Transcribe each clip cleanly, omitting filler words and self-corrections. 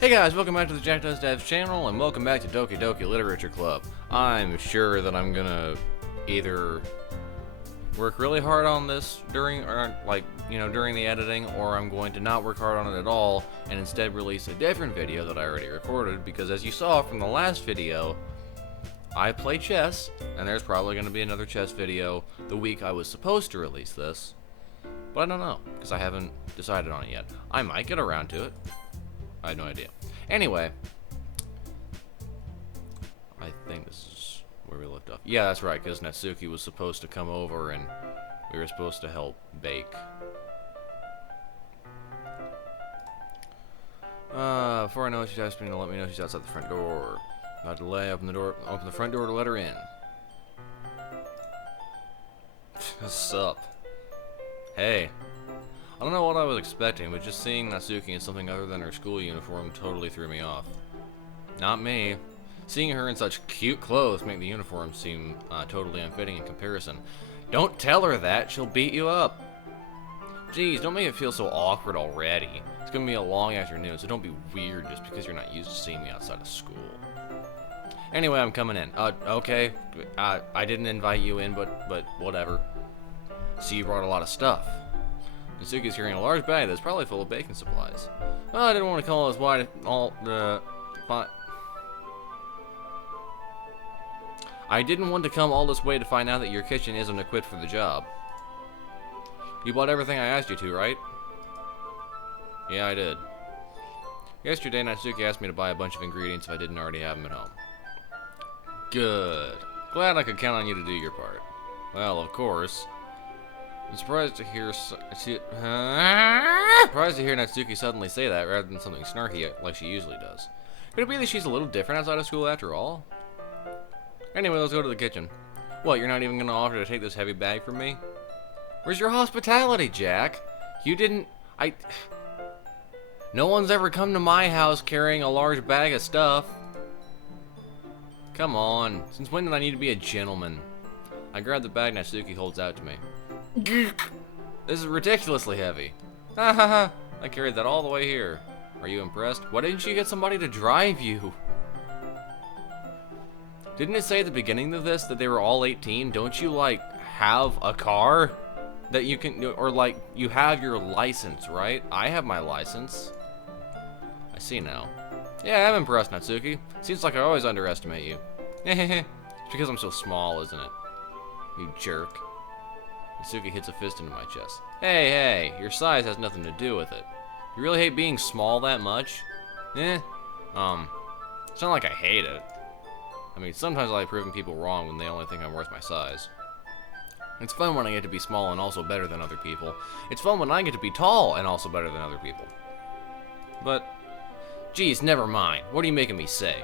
Hey guys, welcome back to the Jack Does Devs channel, and welcome back to Doki Literature Club. I'm sure that I'm gonna either work really hard on this during the editing, or I'm going to not work hard on it at all, and instead release a different video that I already recorded, because as you saw from the last video, I play chess, and there's probably gonna be another chess video the week I was supposed to release this. But I don't know, because I haven't decided on it yet. I might get around to it. I had no idea. Anyway, I think this is where we left off. Yeah, that's right, because Natsuki was supposed to come over and we were supposed to help bake. Before I know it, she's asked me to let me know she's outside the front door. Not delay, open the front door to let her in. What's up? Hey. I don't know what I was expecting, but just seeing Natsuki in something other than her school uniform totally threw me off. Not me. Seeing her in such cute clothes make the uniform seem totally unfitting in comparison. Don't tell her that, she'll beat you up. Jeez, don't make it feel so awkward already. It's gonna be a long afternoon, so don't be weird just because you're not used to seeing me outside of school. Anyway, I'm coming in. Okay. I didn't invite you in, but whatever. See, you brought a lot of stuff. Natsuki's carrying a large bag that's probably full of baking supplies. Well, I didn't want to call as wide I didn't want to come all this way to find out that your kitchen isn't equipped for the job. You bought everything I asked you to, right? Yeah, I did. Yesterday, Natsuki asked me to buy a bunch of ingredients if I didn't already have them at home. Good. Glad I could count on you to do your part. Well, of course. I'm surprised to hear Natsuki suddenly say that rather than something snarky like she usually does. Could it be that she's a little different outside of school after all? Anyway, let's go to the kitchen. What, you're not even gonna offer to take this heavy bag from me? Where's your hospitality, Jack? You didn't... No one's ever come to my house carrying a large bag of stuff. Come on, since when did I need to be a gentleman? I grab the bag Natsuki holds out to me. This is ridiculously heavy. Ha ha ha. I carried that all the way here. Are you impressed? Why didn't you get somebody to drive you? Didn't it say at the beginning of this that they were all 18? Don't you, like, have a car? That you can, or like, you have your license, right? I have my license. I see now. Yeah, I'm impressed, Natsuki. Seems like I always underestimate you. It's because I'm so small, isn't it? You jerk. Natsuki hits a fist into my chest. Hey, your size has nothing to do with it. You really hate being small that much? It's not like I hate it. I mean, sometimes I like proving people wrong when they only think I'm worth my size. It's fun when I get to be small and also better than other people. It's fun when I get to be tall and also better than other people. But, geez, never mind. What are you making me say?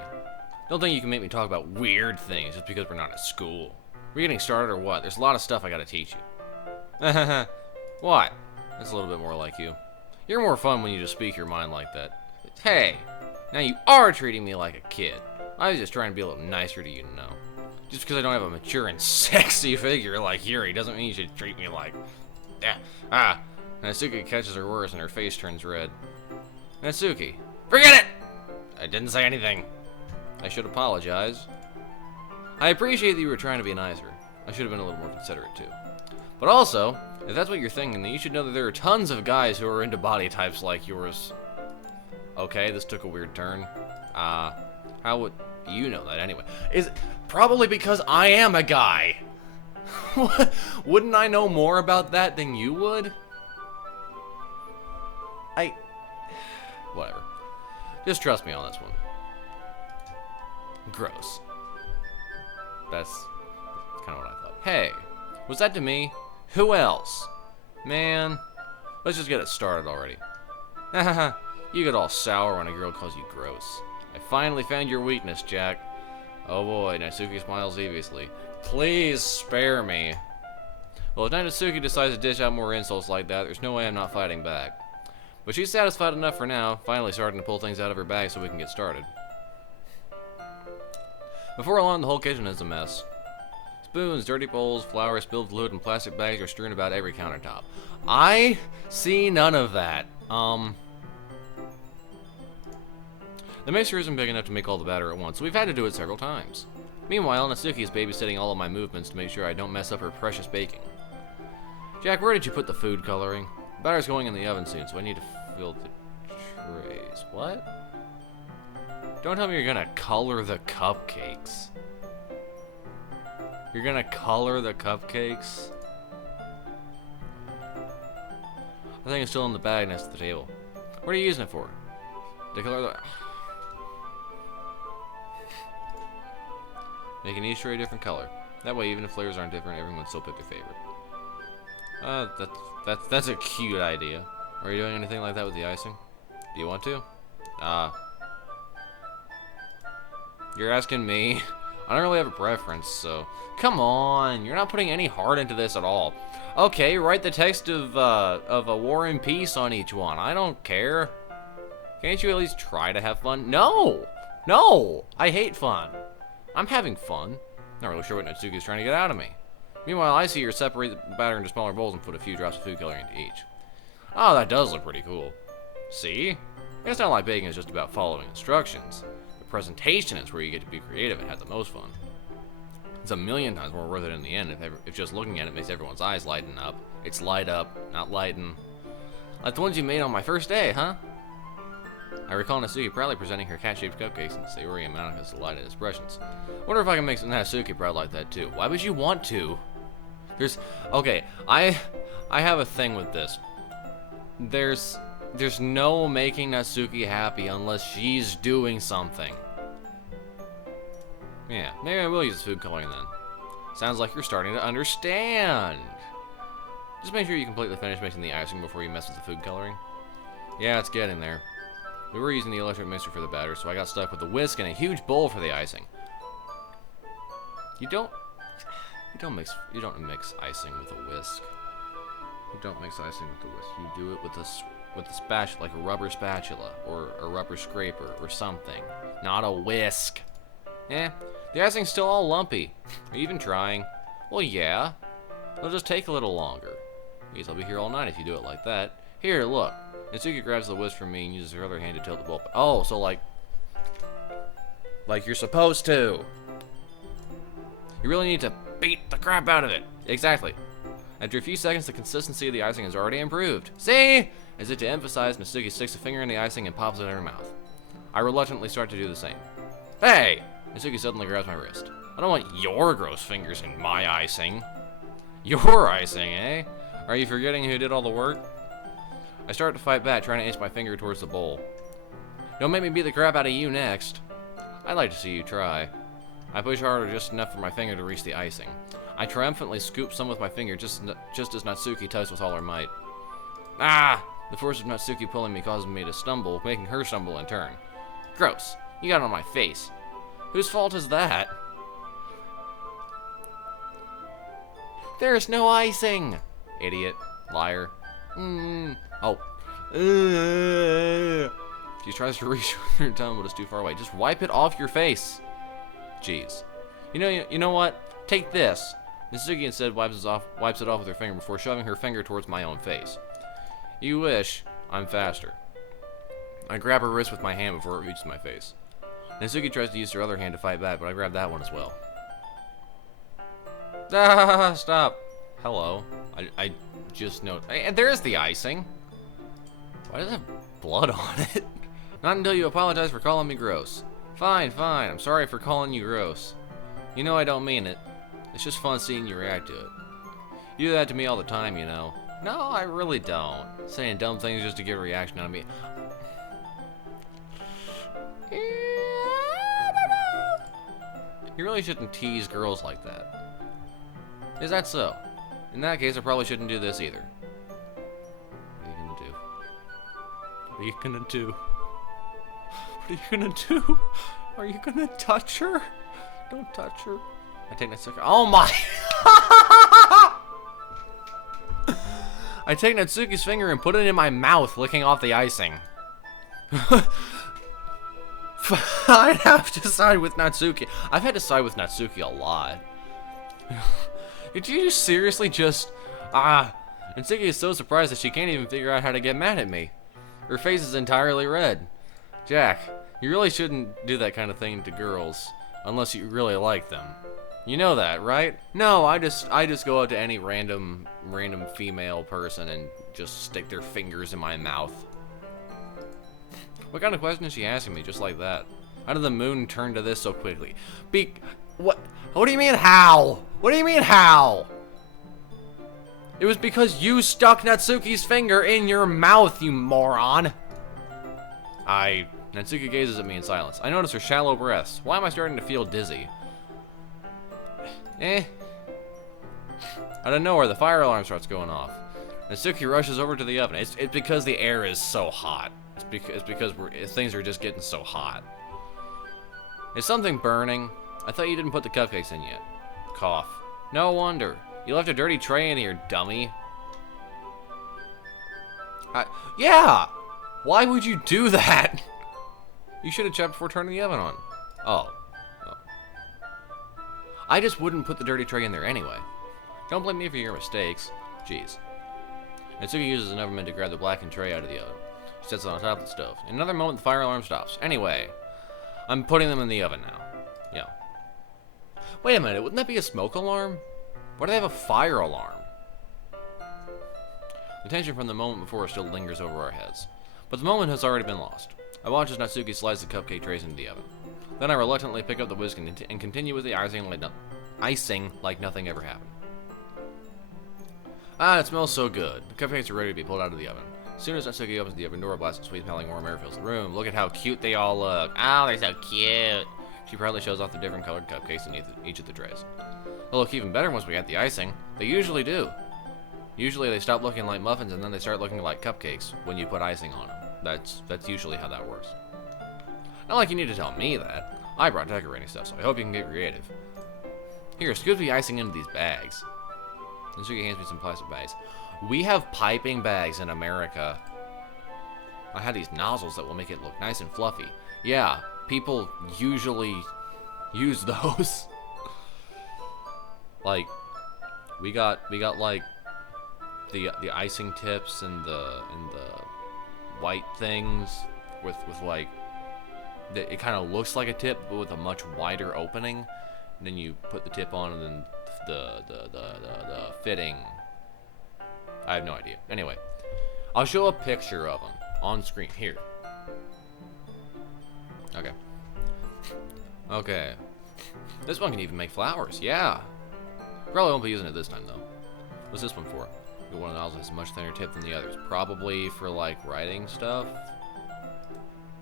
Don't think you can make me talk about weird things just because we're not at school. We're getting started or what? There's a lot of stuff I gotta teach you. What? That's a little bit more like you. You're more fun when you just speak your mind like that. Hey, now you are treating me like a kid. I was just trying to be a little nicer to you, to know. Just because I don't have a mature and sexy figure like Yuri doesn't mean you should treat me like... Natsuki catches her words and her face turns red. Natsuki, forget it! I didn't say anything. I should apologize. I appreciate that you were trying to be nicer. I should have been a little more considerate too. But also, if that's what you're thinking, then you should know that there are tons of guys who are into body types like yours. Okay, this took a weird turn. How would you know that anyway? Is probably because I am a guy. Wouldn't I know more about that than you would? Whatever. Just trust me on this one. Gross. That's kind of what I thought. Hey, was that to me? Who else? Man, let's just get it started already. Haha, you get all sour when a girl calls you gross. I finally found your weakness, Jack. Oh boy, Natsuki smiles deviously. Please spare me. Well, if Natsuki decides to dish out more insults like that, there's no way I'm not fighting back. But she's satisfied enough for now, finally starting to pull things out of her bag so we can get started. Before long, the whole kitchen is a mess. Spoons, dirty bowls, flour, spilled fluid, and plastic bags are strewn about every countertop. I see none of that. The mixer isn't big enough to make all the batter at once, so we've had to do it several times. Meanwhile, Natsuki is babysitting all of my movements to make sure I don't mess up her precious baking. Jack, where did you put the food coloring? The batter's going in the oven soon, so I need to fill the trays. What? Don't tell me you're gonna color the cupcakes. You're gonna color the cupcakes? I think it's still in the bag next to the table. What are you using it for? To color the... Making each tray a different color. That way, even if flavors aren't different, everyone will still pick their favorite. That's a cute idea. Are you doing anything like that with the icing? Do you want to? You're asking me? I don't really have a preference, so... Come on, you're not putting any heart into this at all. Okay, write the text of a War and Peace on each one. I don't care. Can't you at least try to have fun? No! No! I hate fun. I'm having fun. Not really sure what Natsuki's trying to get out of me. Meanwhile, I see her separate the batter into smaller bowls and put a few drops of food coloring into each. Oh, that does look pretty cool. See? It's not like baking is just about following instructions. The presentation is where you get to be creative and have the most fun. It's a million times more worth it in the end if just looking at it makes everyone's eyes lighten up. It's light up, not lighten. Like the ones you made on my first day, huh? I recall Natsuki proudly presenting her cat-shaped cupcakes and Sayori and Monika's delighted expressions. Wonder if I can make Natsuki proud like that too. Why would you want to? Okay, I have a thing with this. There's no making Natsuki happy unless she's doing something. Yeah, maybe I will use food coloring then. Sounds like you're starting to understand. Just make sure you completely finish mixing the icing before you mess with the food coloring. Yeah, it's getting there. We were using the electric mixer for the batter, so I got stuck with the whisk and a huge bowl for the icing. You don't mix icing with a whisk. You don't mix icing with a whisk. You do it with a spatula, like a rubber spatula or a rubber scraper or something. Not a whisk. Eh, the icing's still all lumpy. Are you even trying? Well, yeah. It'll just take a little longer. Means I'll be here all night if you do it like that. Here, look. Natsuki grabs the whisk from me and uses her other hand to tilt the bowl. Oh, so like you're supposed to. You really need to beat the crap out of it. Exactly. After a few seconds, the consistency of the icing has already improved. See? As if to emphasize, Natsuki sticks a finger in the icing and pops it in her mouth. I reluctantly start to do the same. Hey! Natsuki suddenly grabs my wrist. I don't want your gross fingers in my icing. Your icing, eh? Are you forgetting who did all the work? I start to fight back, trying to inch my finger towards the bowl. Don't make me beat the crap out of you next. I'd like to see you try. I push harder just enough for my finger to reach the icing. I triumphantly scoop some with my finger just as Natsuki tugs with all her might. Ah! The force of Natsuki pulling me causes me to stumble, making her stumble in turn. Gross. You got it on my face. Whose fault is that? There's no icing! Idiot. Liar. Oh. She tries to reach her tongue, but it's too far away. Just wipe it off your face. Jeez. You know what? Take this. Natsuki instead wipes it off with her finger before shoving her finger towards my own face. You wish. I'm faster. I grab her wrist with my hand before it reaches my face. Natsuki tries to use her other hand to fight back, but I grab that one as well. Ah, stop. Hello. I just know. Hey, there's the icing. Why does it have blood on it? Not until you apologize for calling me gross. Fine. I'm sorry for calling you gross. You know I don't mean it. It's just fun seeing you react to it. You do that to me all the time, you know. No, I really don't. Saying dumb things just to get a reaction out of me. You really shouldn't tease girls like that. Is that so? In that case, I probably shouldn't do this either. What are you gonna do? What are you gonna do? What are you gonna do? Are you gonna touch her? Don't touch her. I take Natsuki. Oh my! I take Natsuki's finger and put it in my mouth, licking off the icing. I'd have to side with Natsuki. I've had to side with Natsuki a lot. Did you seriously just... Natsuki is so surprised that she can't even figure out how to get mad at me. Her face is entirely red. Jack, You really shouldn't do that kind of thing to girls unless you really like them. You know that, right? No, I just go up to any random female person and just stick their fingers in my mouth. What kind of question is she asking me just like that? How did the moon turn to this so quickly? What do you mean how? What do you mean how? It was because you stuck Natsuki's finger in your mouth, you moron. Natsuki gazes at me in silence. I notice her shallow breaths. Why am I starting to feel dizzy? Out of nowhere, the fire alarm starts going off. Natsuki rushes over to the oven. It's because the air is so hot. It's because things are just getting so hot. Is something burning? I thought you didn't put the cupcakes in yet. Cough. No wonder. You left a dirty tray in here, dummy. Yeah! Why would you do that? You should have checked before turning the oven on. Oh. I just wouldn't put the dirty tray in there anyway. Don't blame me for your mistakes. Jeez. Natsuki uses an oven mitt to grab the blackened tray out of the oven. She sets it on top of the stove. In another moment, the fire alarm stops. Anyway, I'm putting them in the oven now. Yeah. Wait a minute, wouldn't that be a smoke alarm? Why do they have a fire alarm? The tension from the moment before still lingers over our heads. But the moment has already been lost. I watch as Natsuki slides the cupcake trays into the oven. Then I reluctantly pick up the whisk and continue with the icing like nothing ever happened. Ah, it smells so good. The cupcakes are ready to be pulled out of the oven. As soon as Natsuki opens the oven door, a blast of sweet-smelling warm air fills the room. Look at how cute they all look. Oh, they're so cute. She proudly shows off the different colored cupcakes in each of the trays. They'll look even better once we get the icing. They usually do. Usually they stop looking like muffins and then they start looking like cupcakes when you put icing on them. That's usually how that works. Not like you need to tell me that. I brought decorating stuff, so I hope you can get creative. Here, scoop the icing into these bags. Natsuki hands me some plastic bags. We have piping bags in America. I had these nozzles that will make it look nice and fluffy. Yeah, people usually use those. Like, we got like the icing tips and the white things with like it kind of looks like a tip but with a much wider opening. And then you put the tip on and then the fitting. I have no idea. Anyway, I'll show a picture of them on screen here. Okay. This one can even make flowers. Yeah. Probably won't be using it this time though. What's this one for? One of the nozzles has a much thinner tip than the others. Probably for like writing stuff.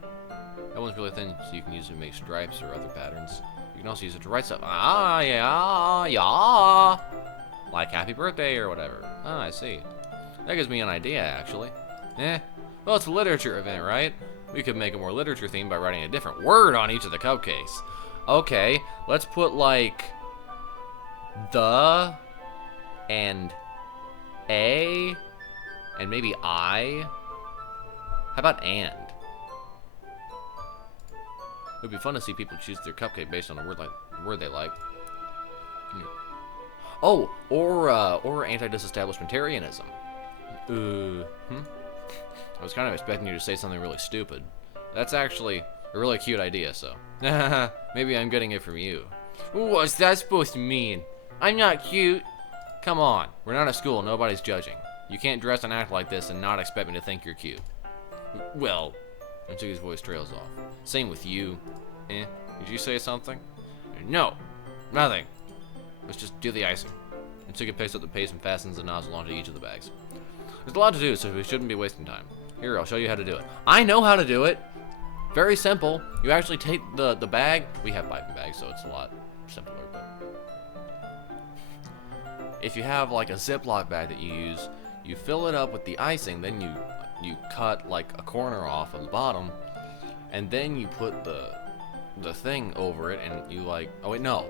That one's really thin, so you can use it to make stripes or other patterns. You can also use it to write stuff. Ah, yeah. Like happy birthday or whatever. Ah, I see. That gives me an idea, actually. Well, it's a literature event, right? We could make a more literature theme by writing a different word on each of the cupcakes. Okay, let's put like the and a and maybe I. How about and? It would be fun to see people choose their cupcake based on a word they like. Oh, or anti-disestablishmentarianism. I was kind of expecting you to say something really stupid. That's actually a really cute idea, so. Maybe I'm getting it from you. What's that supposed to mean? I'm not cute. Come on, we're not at school, nobody's judging. You can't dress and act like this and not expect me to think you're cute. Well, Natsuki's voice trails off. Same with you. Did you say something? No, nothing. Let's just do the icing. Natsuki picks up the paste and fastens the nozzle onto each of the bags. There's a lot to do, so we shouldn't be wasting time. Here, I'll show you how to do it. I know how to do it. Very simple. You actually take the bag. We have piping bags, so it's a lot simpler. But if you have like a Ziploc bag that you use, you fill it up with the icing, then you cut like a corner off of the bottom, and then you put the thing over it, and you like. Oh wait, no,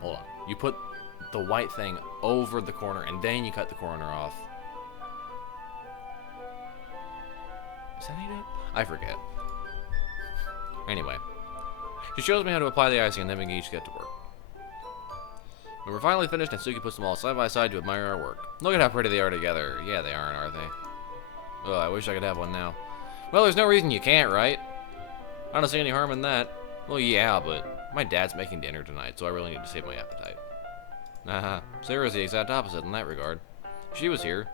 hold on. You put the white thing over the corner, and then you cut the corner off. Is that it? I forget. Anyway, she shows me how to apply the icing, and then we can each get to work. When we're finally finished, Natsuki puts them all side by side to admire our work. Look at how pretty they are together. Yeah, they aren't they? Oh, I wish I could have one now. Well, there's no reason you can't, right? I don't see any harm in that. Well, yeah, but my dad's making dinner tonight, so I really need to save my appetite. Sarah's the exact opposite in that regard. If she was here,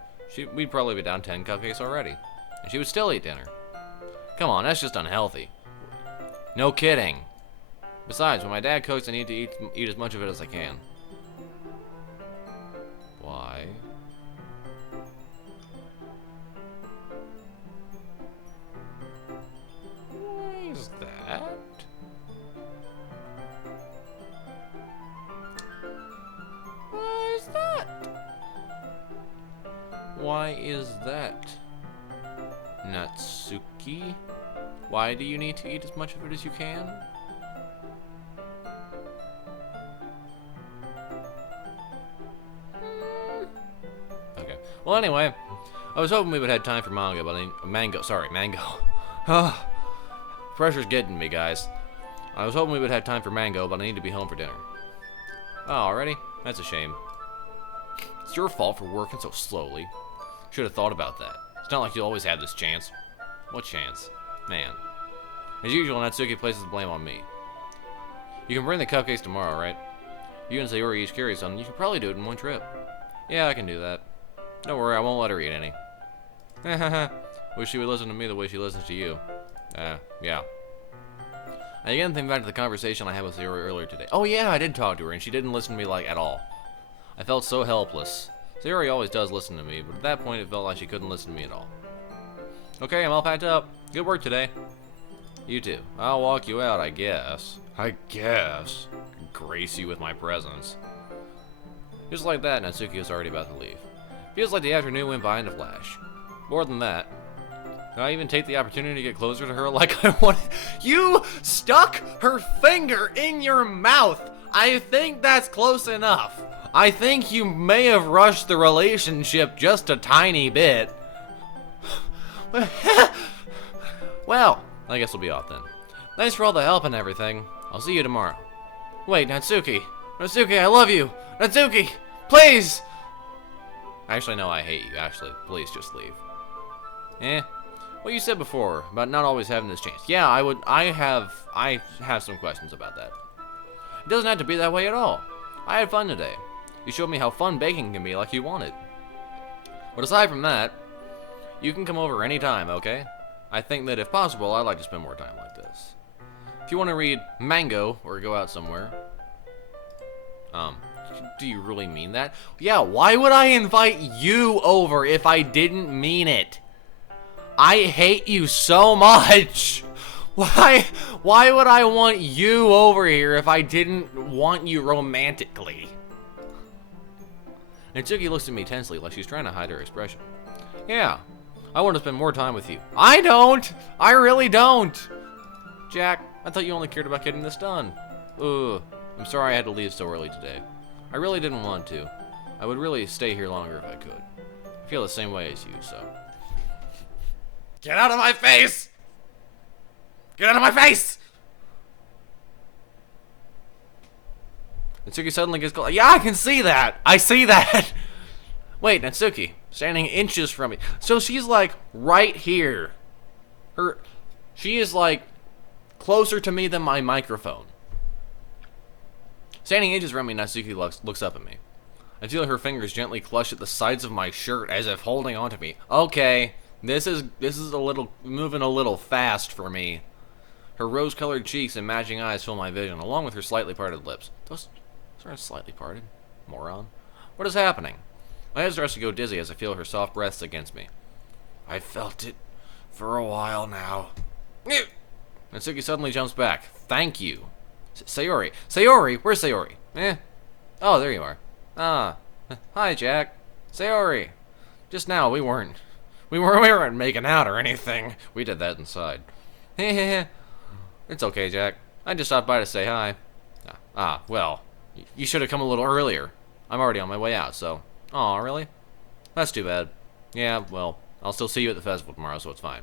we'd probably be down 10 cupcakes already. And she would still eat dinner. Come on, that's just unhealthy. No kidding. Besides, when my dad cooks, I need to eat as much of it as I can. Why? Why is that? Why is that? Why is that? Natsuki? Why do you need to eat as much of it as you can? Okay. Well, anyway, I was hoping we would have time for manga, but mango. Pressure's getting me, guys. I was hoping we would have time for mango, but I need to be home for dinner. Oh, already? That's a shame. It's your fault for working so slowly. Should have thought about that. It's not like you always have this chance. What chance? Man. As usual, Natsuki places the blame on me. You can bring the cupcakes tomorrow, right? You and Sayori each carry some. You can probably do it in one trip. Yeah, I can do that. Don't worry, I won't let her eat any. Wish she would listen to me the way she listens to you. Yeah. I again think back to the conversation I had with Sayori earlier today. Oh yeah, I did talk to her, and she didn't listen to me, like, at all. I felt so helpless. Sayori always does listen to me, but at that point it felt like she couldn't listen to me at all. Okay, I'm all packed up. Good work today. You too. I'll walk you out, I guess. Grace you with my presence. Just like that, Natsuki was already about to leave. Feels like the afternoon went by in a flash. More than that, did I even take the opportunity to get closer to her like I wanted? You stuck her finger in your mouth! I think that's close enough. I think you may have rushed the relationship just a tiny bit. Well, I guess we'll be off then. Thanks for all the help and everything. I'll see you tomorrow. Wait, Natsuki. Natsuki, I love you. Natsuki, please. Actually, no, I hate you. Actually, please just leave. What you said before about not always having this chance. Yeah, I have some questions about that. It doesn't have to be that way at all. I had fun today. You showed me how fun baking can be like you wanted. But aside from that, you can come over anytime, okay? I think that if possible, I'd like to spend more time like this. If you want to read Mango or go out somewhere. Do you really mean that? Yeah, why would I invite you over if I didn't mean it? I hate you so much. Why would I want you over here if I didn't want you romantically? Natsuki looks at me tensely like she's trying to hide her expression. Yeah, I want to spend more time with you. I don't! I really don't! Jack, I thought you only cared about getting this done. Ugh, I'm sorry I had to leave so early today. I really didn't want to. I would really stay here longer if I could. I feel the same way as you, so. Get out of my face! Get out of my face! Natsuki suddenly gets close. Yeah, I can see that! I see that! Wait, Natsuki, standing inches from me. So she's like right here. She is like closer to me than my microphone. Standing inches from me, Natsuki looks up at me. I feel her fingers gently clutch at the sides of my shirt as if holding onto me. Okay, this is moving a little fast for me. Her rose-colored cheeks and matching eyes fill my vision, along with her slightly parted lips. Those are slightly parted, moron. What is happening? My head starts to go dizzy as I feel her soft breaths against me. I've felt it for a while now. Natsuki suddenly jumps back. Thank you. Sayori. Sayori! Where's Sayori? Oh, there you are. Hi, Jack. Sayori. Just now, we weren't making out or anything. We did that inside. It's okay, Jack. I just stopped by to say hi. Well, you should have come a little earlier. I'm already on my way out, so. Aw, really? That's too bad. Yeah, well, I'll still see you at the festival tomorrow, so it's fine.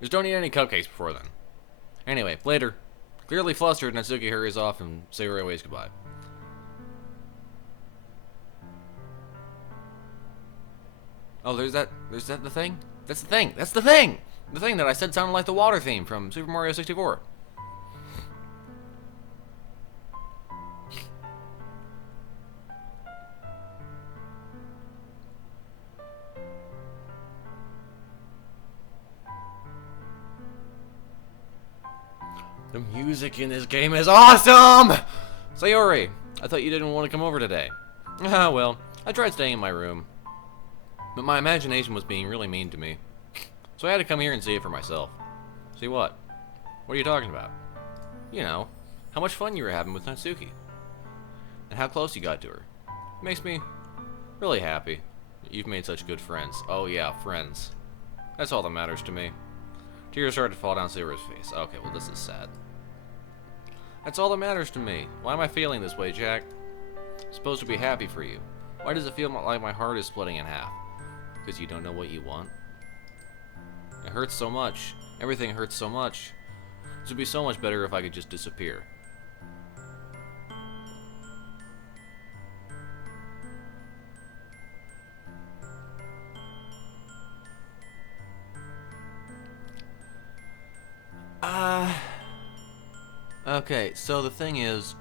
Just don't eat any cupcakes before then. Anyway, later. Clearly flustered, Natsuki hurries off and Sayori waves goodbye. Oh, there's that the thing? That's the thing! The thing that I said sounded like the water theme from Super Mario 64. The music in this game is awesome! Sayori, I thought you didn't want to come over today. Ah, well, I tried staying in my room. But my imagination was being really mean to me. So I had to come here and see it for myself. See what? What are you talking about? You know, how much fun you were having with Natsuki. And how close you got to her. It makes me really happy. You've made such good friends. Oh yeah, friends. That's all that matters to me. Tears started to fall down Sayori's face. Okay, well this is sad. That's all that matters to me. Why am I feeling this way, Jack? I'm supposed to be happy for you. Why does it feel like my heart is splitting in half? Because you don't know what you want? It hurts so much. Everything hurts so much. This would be so much better if I could just disappear. Okay, so the thing is,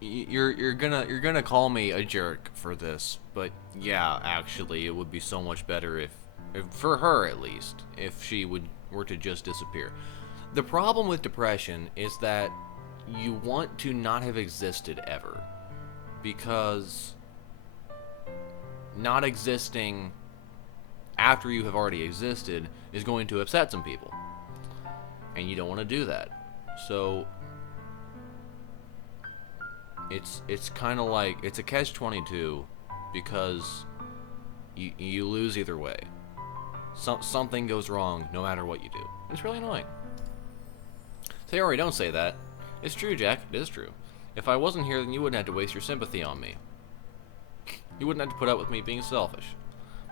you're gonna call me a jerk for this, but yeah, actually, it would be so much better if for her at least, if she were to just disappear. The problem with depression is that you want to not have existed ever, because not existing after you have already existed is going to upset some people, and you don't want to do that. So it's kind of like, it's a catch-22, because you lose either way. Something goes wrong no matter what you do. It's really annoying. Sayori, don't say that. It's true, Jack. It is true. If I wasn't here, then you wouldn't have to waste your sympathy on me. You wouldn't have to put up with me being selfish.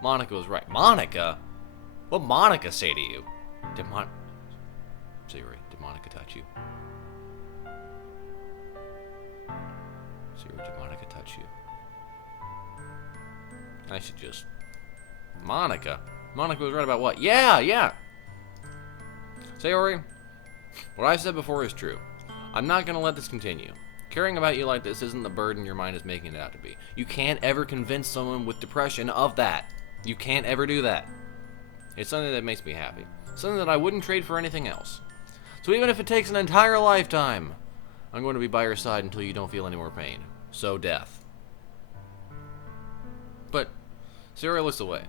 Monika was right. Monika? What did Monika say to you? Sayori, did Monika touch you? Sayori, did Monika touch you? I should just... Monika? Monika was right about what? Yeah! Sayori, what I said before is true. I'm not gonna let this continue. Caring about you like this isn't the burden your mind is making it out to be. You can't ever convince someone with depression of that. You can't ever do that. It's something that makes me happy. Something that I wouldn't trade for anything else. So even if it takes an entire lifetime, I'm going to be by your side until you don't feel any more pain. So death. But Sayori looks away.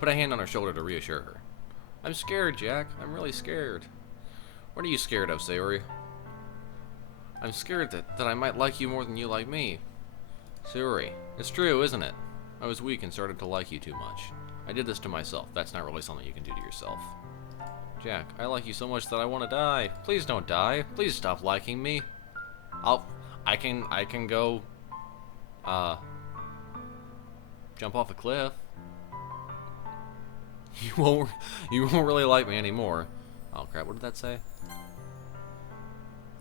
Put a hand on her shoulder to reassure her. I'm scared, Jack. I'm really scared. What are you scared of, Sayori? I'm scared that I might like you more than you like me. Sayori, it's true, isn't it? I was weak and started to like you too much. I did this to myself. That's not really something you can do to yourself. Jack, I like you so much that I want to die. Please don't die. Please stop liking me. I can go, jump off a cliff. You won't really like me anymore. Oh crap, what did that say?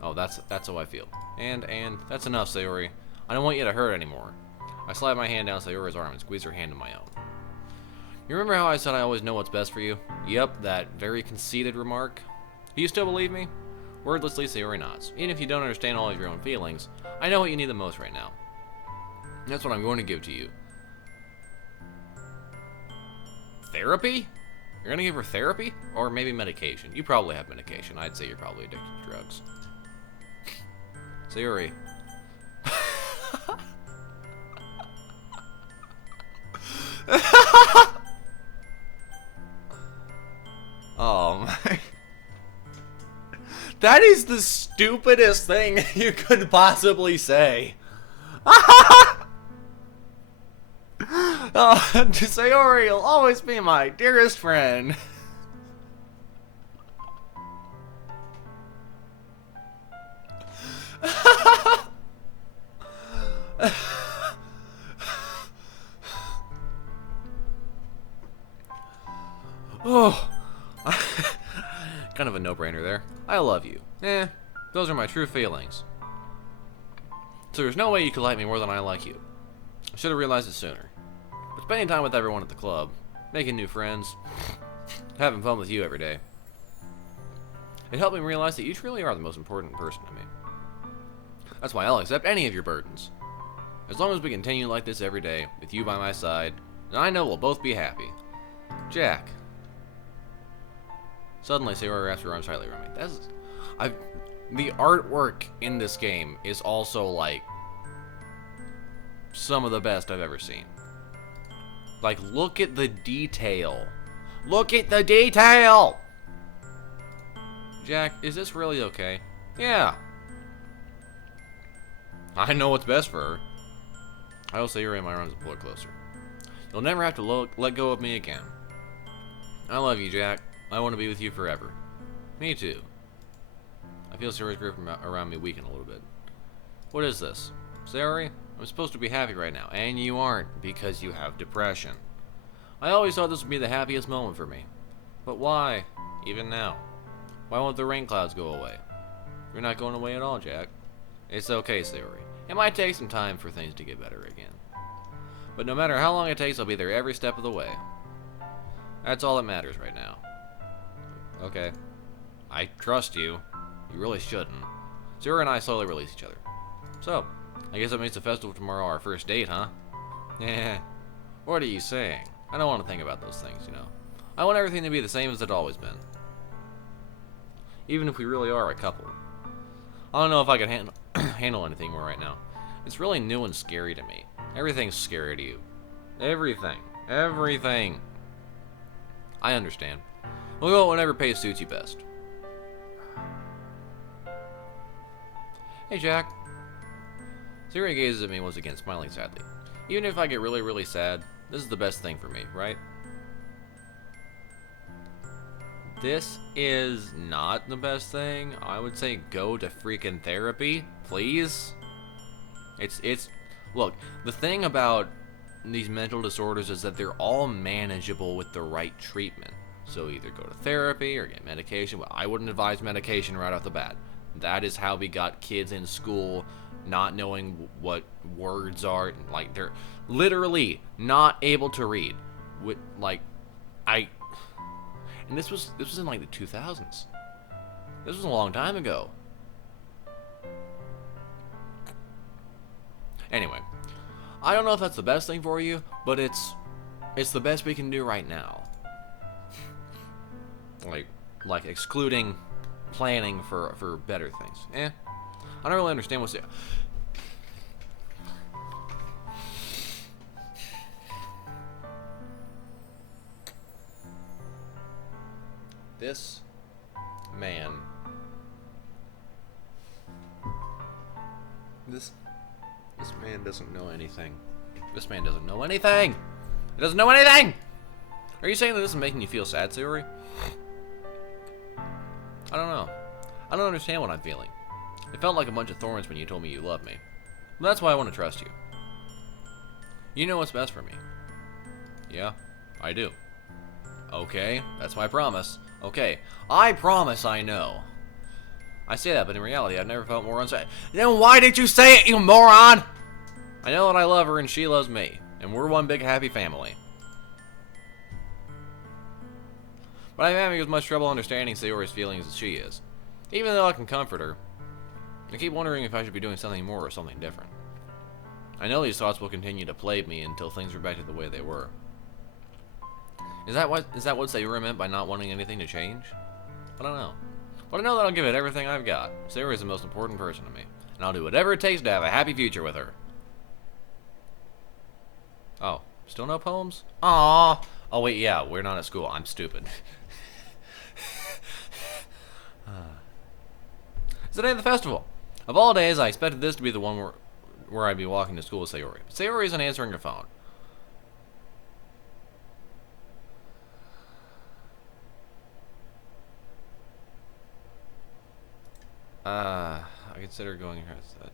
Oh, that's how I feel. And that's enough, Sayori. I don't want you to hurt anymore. I slide my hand down Sayori's arm and squeeze her hand in my own. You remember how I said I always know what's best for you? Yep, that very conceited remark. Do you still believe me? Wordlessly, Sayori nods. Even if you don't understand all of your own feelings, I know what you need the most right now. That's what I'm going to give to you. Therapy? You're gonna give her therapy? Or maybe medication. You probably have medication. I'd say you're probably addicted to drugs. Sayori. Oh my. That is the stupidest thing you could possibly say. Oh, Sayori will always be my dearest friend. Oh, kind of a no-brainer there. I love you. Those are my true feelings. So there's no way you could like me more than I like you. I should have realized it sooner. But spending time with everyone at the club, making new friends, having fun with you every day. It helped me realize that you truly are the most important person to me. That's why I'll accept any of your burdens. As long as we continue like this every day, with you by my side, then I know we'll both be happy. Jack. Suddenly, Sayori wraps her arms tightly around me. The artwork in this game is also, like, some of the best I've ever seen. Like, look at the detail. Look at the detail! Jack, is this really okay? Yeah. I know what's best for her. I will say you're in my arms and pull her closer. You'll never have to let go of me again. I love you, Jack. I want to be with you forever. Me too. I feel Sayori's grip around me weaken a little bit. What is this? Sayori? I'm supposed to be happy right now, and you aren't, because you have depression. I always thought this would be the happiest moment for me. But why? Even now. Why won't the rain clouds go away? You're not going away at all, Jack. It's okay, Sayori. It might take some time for things to get better again. But no matter how long it takes, I'll be there every step of the way. That's all that matters right now. Okay. I trust you. You really shouldn't. Sayori and I slowly release each other. So, I guess that makes the festival tomorrow our first date, huh? Yeah. What are you saying? I don't want to think about those things, you know. I want everything to be the same as it's always been. Even if we really are a couple. I don't know if I can handle anything more right now. It's really new and scary to me. Everything's scary to you. Everything. Everything. I understand. We'll go whenever pace suits you best. Hey, Jack. Sayori gazes at me once again, smiling sadly. Even if I get really, really sad, this is the best thing for me, right? This is not the best thing. I would say go to freaking therapy, please. Look, the thing about these mental disorders is that they're all manageable with the right treatment. So either go to therapy or get medication. Well, I wouldn't advise medication right off the bat. That is how we got kids in school not knowing what words are. Like, they're literally not able to read. And this was in like the 2000s. This was a long time ago. Anyway, I don't know if that's the best thing for you, but it's the best we can do right now. Like excluding planning for better things. I don't really understand what's there. This man. This man doesn't know anything. This man doesn't know anything! He doesn't know anything! Are you saying that this is making you feel sad, Sayori? I don't know. I don't understand what I'm feeling. It felt like a bunch of thorns when you told me you loved me. But that's why I want to trust you. You know what's best for me. Yeah, I do. Okay, that's my promise. Okay, I promise I know. I say that, but in reality, I've never felt more unsafe. Then why did you say it, you moron? I know that I love her and she loves me, and we're one big happy family. But I'm having as much trouble understanding Sayori's feelings as she is. Even though I can comfort her, I keep wondering if I should be doing something more or something different. I know these thoughts will continue to plague me until things are back to the way they were. Is that what Sayori meant by not wanting anything to change? I don't know. But I know that I'll give it everything I've got. Sayori is the most important person to me, and I'll do whatever it takes to have a happy future with her. Oh, still no poems? Aww. Oh wait, yeah, we're not at school. I'm stupid. It's the day of the festival. Of all days, I expected this to be the one where I'd be walking to school with Sayori. But Sayori isn't answering her phone. I consider going here instead.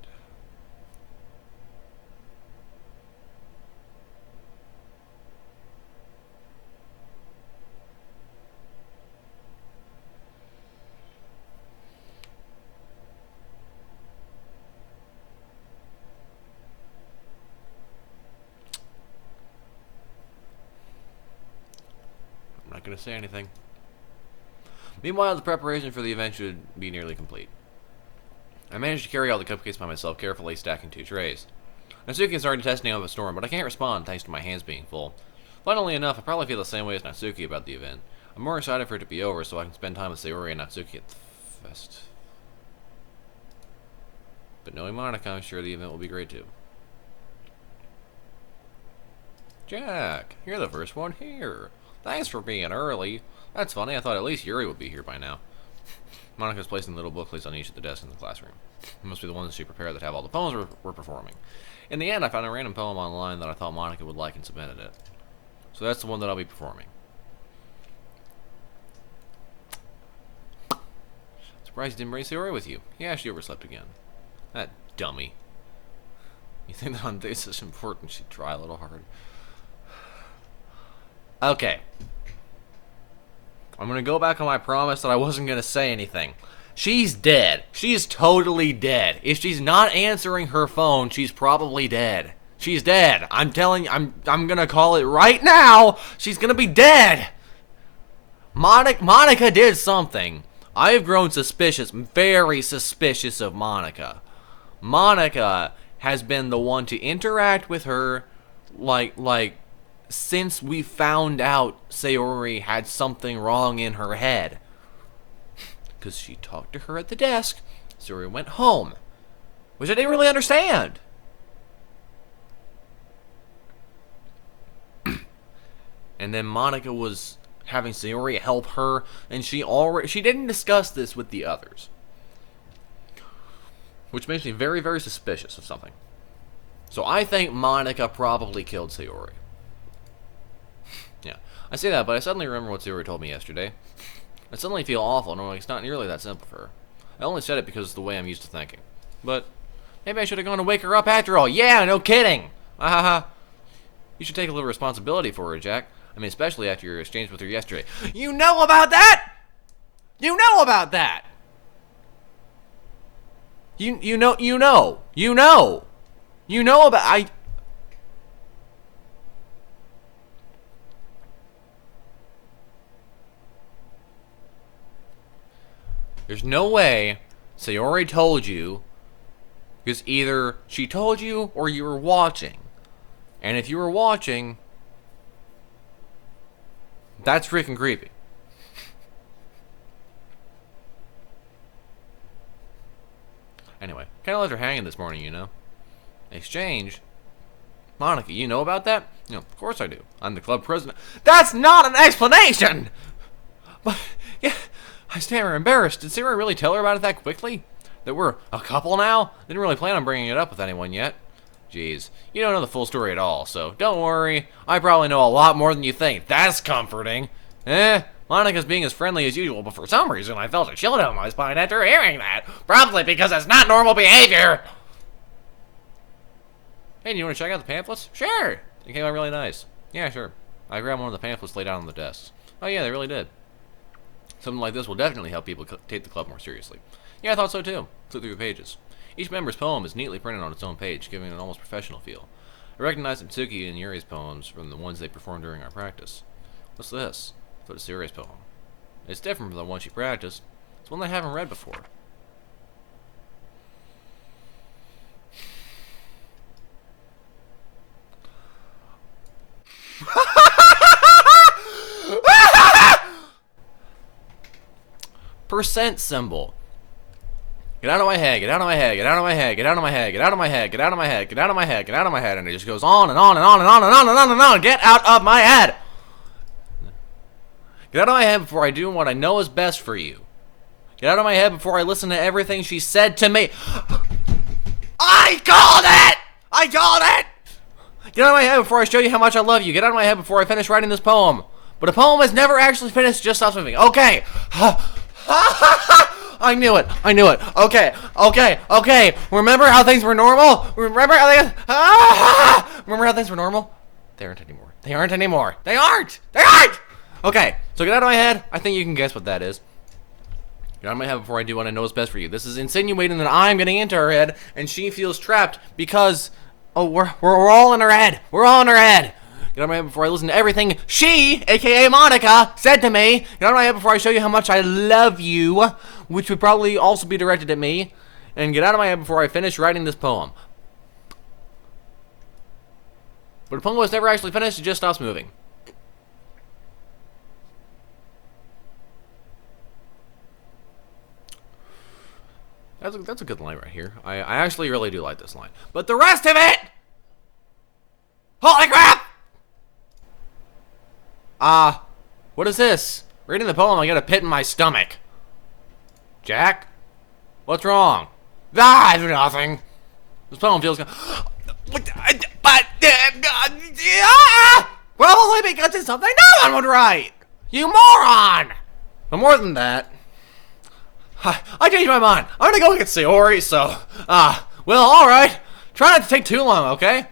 gonna say anything. Meanwhile, the preparation for the event should be nearly complete. I managed to carry all the cupcakes by myself, carefully stacking 2 trays. Natsuki started testing out of a storm, but I can't respond thanks to my hands being full. Funnily enough, I probably feel the same way as Natsuki about the event. I'm more excited for it to be over so I can spend time with Sayori and Natsuki at the fest. But knowing Monika, I'm sure the event will be great too. Jack, you're the first one here. Thanks for being early. That's funny, I thought at least Yuri would be here by now. Monika's placing little booklets on each of the desks in the classroom. It must be the ones she prepared that have all the poems we're performing. In the end, I found a random poem online that I thought Monika would like and submitted it. So that's the one that I'll be performing. Surprised you didn't bring Sayori with you. Yeah, she overslept again. That dummy. You think that on days is important, she'd try a little hard. Okay. I'm gonna go back on my promise that I wasn't gonna say anything. She's dead. She's totally dead. If she's not answering her phone, she's probably dead. She's dead. I'm telling you, I'm gonna call it right now. She's gonna be dead. Monika did something. I have grown suspicious, very suspicious of Monika. Monika has been the one to interact with her, like, since we found out Sayori had something wrong in her head. Because she talked to her at the desk, Sayori went home. Which I didn't really understand. And then Monika was having Sayori help her, and she didn't discuss this with the others. Which makes me very, very suspicious of something. So I think Monika probably killed Sayori. Yeah, I say that, but I suddenly remember what Sayori told me yesterday. I suddenly feel awful, and I'm like, it's not nearly that simple for her. I only said it because it's the way I'm used to thinking. But maybe I should have gone to wake her up after all. Yeah, no kidding. Ahaha. You should take a little responsibility for her, Jack. I mean, especially after your exchange with her yesterday. You know about that? You know about that? You know about There's no way Sayori told you, because either she told you or you were watching. And if you were watching, that's freaking creepy. Anyway, kind of left her hanging this morning, you know. Exchange? Monika, you know about that? You know, of course I do. I'm the club president. That's not an explanation! But, yeah, I stand embarrassed. Did Sayori really tell her about it that quickly? That we're a couple now? Didn't really plan on bringing it up with anyone yet. Jeez, you don't know the full story at all, so don't worry. I probably know a lot more than you think. That's comforting. Monika's being as friendly as usual, but for some reason I felt a chill down my spine after hearing that. Probably because it's not normal behavior. Hey, do you want to check out the pamphlets? Sure. They came out really nice. Yeah, sure. I grabbed one of the pamphlets laid out on the desks. Oh yeah, they really did. Something like this will definitely help people take the club more seriously. Yeah, I thought so too. Flip through the pages. Each member's poem is neatly printed on its own page, giving it an almost professional feel. I recognized Natsuki and Yuri's poems from the ones they performed during our practice. What's this? I thought it's Yuri's poem. It's different from the one she practiced. It's one I haven't read before. Percent symbol. Get out of my head, get out of my head, get out of my head, get out of my head, get out of my head, get out of my head, get out of my head, get out of my head, and it just goes on and on and on and on and on and on and on. Get out of my head! Get out of my head before I do what I know is best for you. Get out of my head before I listen to everything she said to me. I called it! I called it! Get out of my head before I show you how much I love you. Get out of my head before I finish writing this poem. But a poem is never actually finished, just stops moving. Okay. I knew it. I knew it. Okay. Okay. Okay. Remember how things were normal? Remember how things... Remember how things were normal? They aren't anymore. They aren't anymore. They aren't! They aren't! Okay. So get out of my head. I think you can guess what that is. Get out of my head before I do what I know is best for you. This is insinuating that I'm getting into her head, and she feels trapped because... Oh, we're all in her head. We're all in her head. Get out of my head before I listen to everything she, aka Monica, said to me. Get out of my head before I show you how much I love you, which would probably also be directed at me. And get out of my head before I finish writing this poem. But the poem was never actually finished, it just stops moving. That's a good line right here. I actually really do like this line. But the rest of it! Holy crap! What is this? Reading the poem, I got a pit in my stomach. Jack? What's wrong? Nothing. This poem feels... Probably because it's something no one would write! You moron! But more than that... I changed my mind. I'm gonna go get Sayori, so... well, alright. Try not to take too long, okay?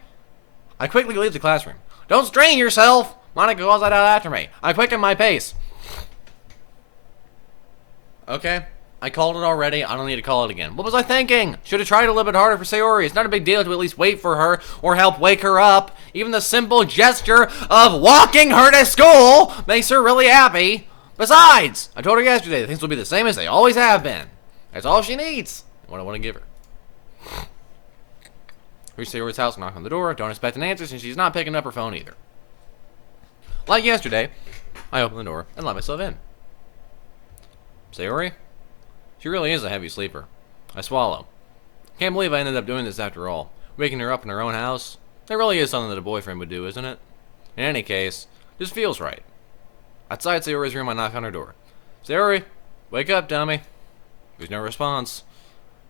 I quickly leave the classroom. Don't strain yourself! Monika calls that out after me. I quicken my pace. Okay, I called it already. I don't need to call it again. What was I thinking? Should have tried a little bit harder for Sayori. It's not a big deal to at least wait for her or help wake her up. Even the simple gesture of walking her to school makes her really happy. Besides, I told her yesterday that things will be the same as they always have been. That's all she needs. What I want to give her. Reach Sayori's house, knock on the door. Don't expect an answer since she's not picking up her phone either. Like yesterday, I open the door and let myself in. Sayori? She really is a heavy sleeper. I swallow. Can't believe I ended up doing this after all. Waking her up in her own house. That really is something that a boyfriend would do, isn't it? In any case, just feels right. Outside Sayori's room, I knock on her door. Sayori, wake up, dummy. There's no response.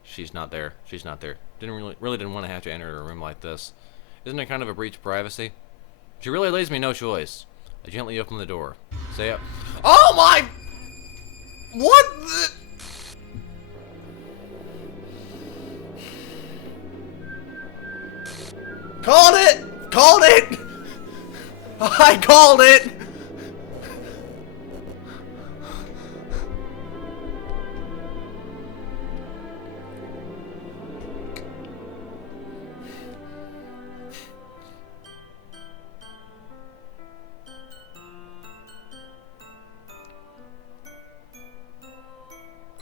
She's not there. She's not there. Really didn't want to have to enter her room like this. Isn't it kind of a breach of privacy? She really leaves me no choice. I gently open the door. Say up. Oh my! What the? Called it! Called it! I called it!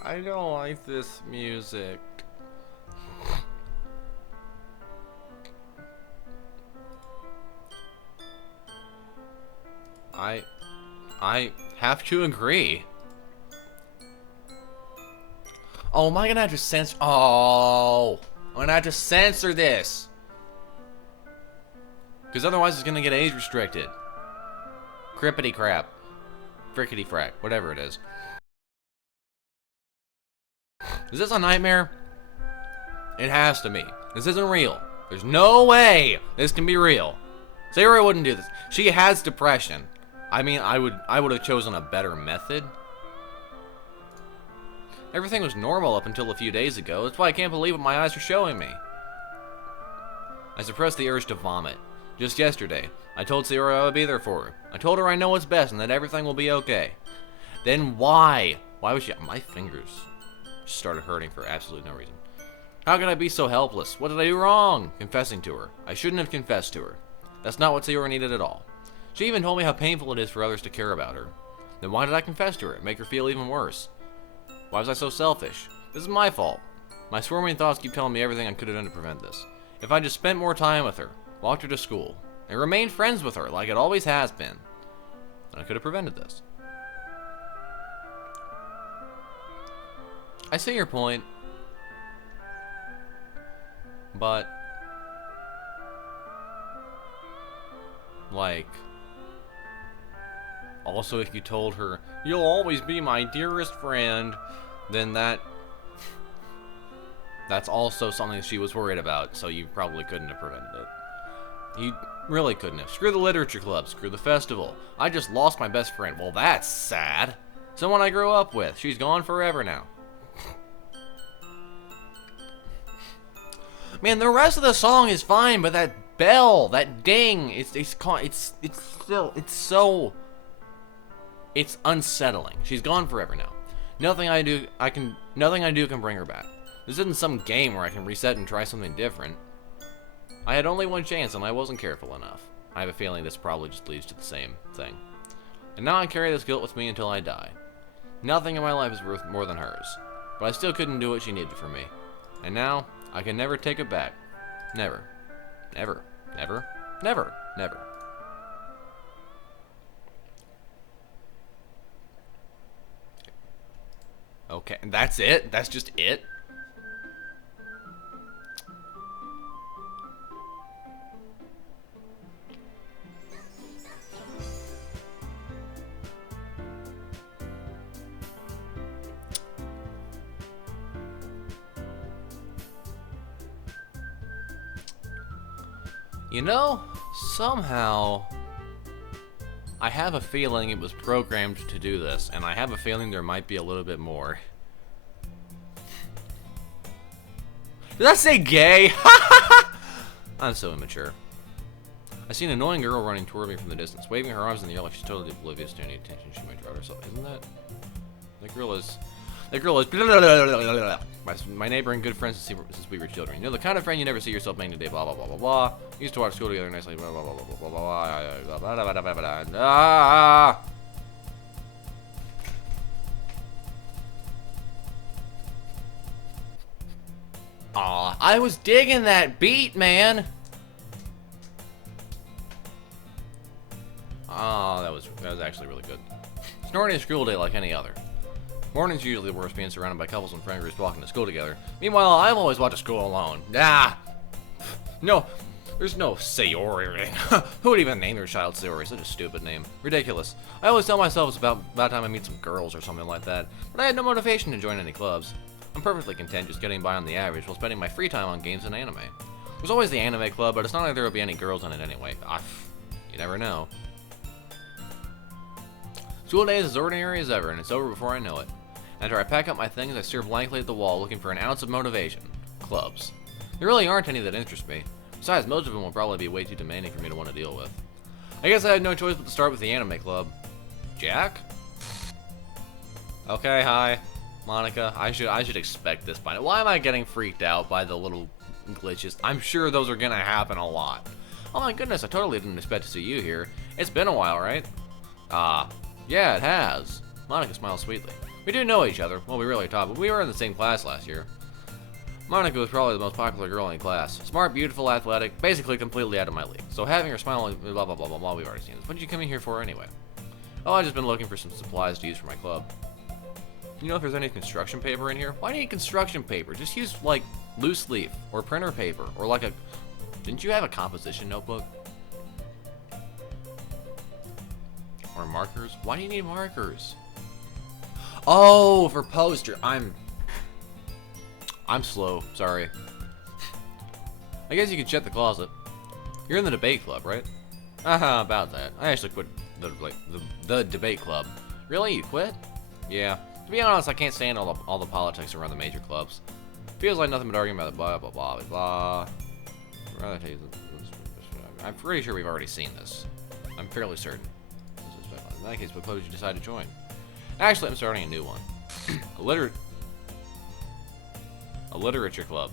I don't like this music. I have to agree. Oh, am I gonna have to censor? Oh, I'm gonna have to censor this. Because otherwise it's gonna get age restricted. Crippity crap. Frickety frack. Whatever it is. Is this a nightmare? It has to be. This isn't real. There's no way this can be real. Sayori wouldn't do this. She has depression. I mean, I would have chosen a better method. Everything was normal up until a few days ago. That's why I can't believe what my eyes are showing me. I suppressed the urge to vomit. Just yesterday, I told Sayori I would be there for her. I told her I know what's best and that everything will be okay. Then why? Why was she... My fingers just started hurting for absolutely no reason. How could I be so helpless? What did I do wrong? Confessing to her. I shouldn't have confessed to her. That's not what Sayori needed at all. She even told me how painful it is for others to care about her. Then why did I confess to her? Make her feel even worse. Why was I so selfish? This is my fault. My swarming thoughts keep telling me everything I could have done to prevent this. If I just spent more time with her, walked her to school, and remained friends with her like it always has been, then I could have prevented this. I see your point, but like, also if you told her, you'll always be my dearest friend, then that's also something she was worried about, so you probably couldn't have prevented it. You really couldn't have. Screw the literature club, screw the festival. I just lost my best friend. Well, that's sad. Someone I grew up with. She's gone forever now. Man, the rest of the song is fine, but that bell, that ding, it's unsettling. She's gone forever now. Nothing I do can bring her back. This isn't some game where I can reset and try something different. I had only one chance and I wasn't careful enough. I have a feeling this probably just leads to the same thing. And now I carry this guilt with me until I die. Nothing in my life is worth more than hers. But I still couldn't do what she needed from me. And now, I can never take it back. Never. Never. Never. Never. Never. Okay, and that's it? That's just it? You know, somehow, I have a feeling it was programmed to do this, and I have a feeling there might be a little bit more. Did I say gay? I'm so immature. I see an annoying girl running toward me from the distance, waving her arms in the air like she's totally oblivious to any attention she might draw herself. Isn't that? That girl is... My neighbor and good friends since we were children. You know, the kind of friend you never see yourself making today, blah, blah, blah, blah, blah. We used to watch school together nicely, blah, blah, blah, blah, blah, blah, blah, blah, blah, blah. Aw, I was digging that beat, man. Oh, that was actually really good. Snorting a school day like any other. Morning's usually the worst, being surrounded by couples and friend groups walking to school together. Meanwhile, I've always walked to school alone. Ah! No, there's no Sayori. Who would even name their child Sayori? Such a stupid name. Ridiculous. I always tell myself it's about time I meet some girls or something like that, but I had no motivation to join any clubs. I'm perfectly content just getting by on the average while spending my free time on games and anime. There's always the anime club, but it's not like there will be any girls in it anyway. You never know. School day is as ordinary as ever, and it's over before I know it. After I pack up my things, I stare blankly at the wall, looking for an ounce of motivation. Clubs. There really aren't any that interest me. Besides, most of them will probably be way too demanding for me to want to deal with. I guess I had no choice but to start with the anime club. Jack? Okay, hi. Monika, I should expect this by now. Why am I getting freaked out by the little glitches? I'm sure those are gonna happen a lot. Oh my goodness, I totally didn't expect to see you here. It's been a while, right? Yeah, it has. Monika smiles sweetly. We do know each other. Well, we really talk, but we were in the same class last year. Monika was probably the most popular girl in class. Smart, beautiful, athletic, basically completely out of my league. So having her smile, blah, blah, blah, blah, blah, we've already seen this. What did you come in here for anyway? Oh, I've just been looking for some supplies to use for my club. You know if there's any construction paper in here? Why do you need construction paper? Just use, like, loose leaf, or printer paper, or like a... Didn't you have a composition notebook? Or markers? Why do you need markers? Oh, for poster. I'm slow. Sorry. I guess you can check the closet. You're in the debate club, right? About that. I actually quit the debate club. Really? You quit? Yeah. To be honest, I can't stand all the politics around the major clubs. Feels like nothing but arguing about the blah blah blah blah blah. I'm pretty sure we've already seen this. I'm fairly certain. In that case, what club did you decide to join? Actually, I'm starting a new one. A literature club.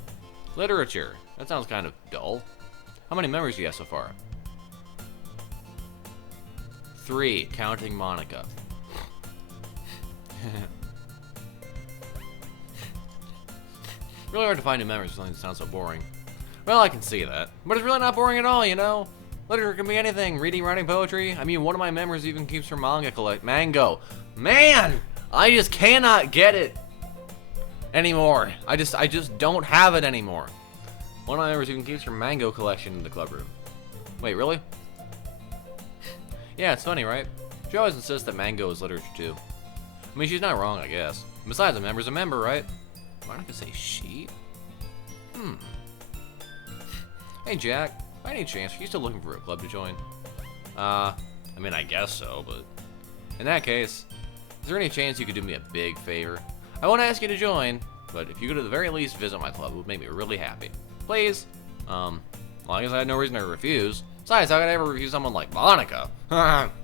Literature. That sounds kind of dull. How many members do you have so far? 3, counting Monika. Really hard to find new members for something that sounds so boring. Well, I can see that. But it's really not boring at all, you know? Literature can be anything. Reading, writing, poetry. I mean, one of my members even keeps her manga mango. Man! I just cannot get it anymore. I just don't have it anymore. One of my members even keeps her mango collection in the club room. Wait, really? Yeah, it's funny, right? She always insists that mango is literature too. I mean, she's not wrong, I guess. Besides, a member's a member, right? Why not I say she? Hey, Jack. By any chance, are you still looking for a club to join? I mean, I guess so, but... In that case, is there any chance you could do me a big favor? I won't ask you to join, but if you could at the very least visit my club, it would make me really happy. Please? As long as I had no reason to refuse. Besides, how could I ever refuse someone like Monika?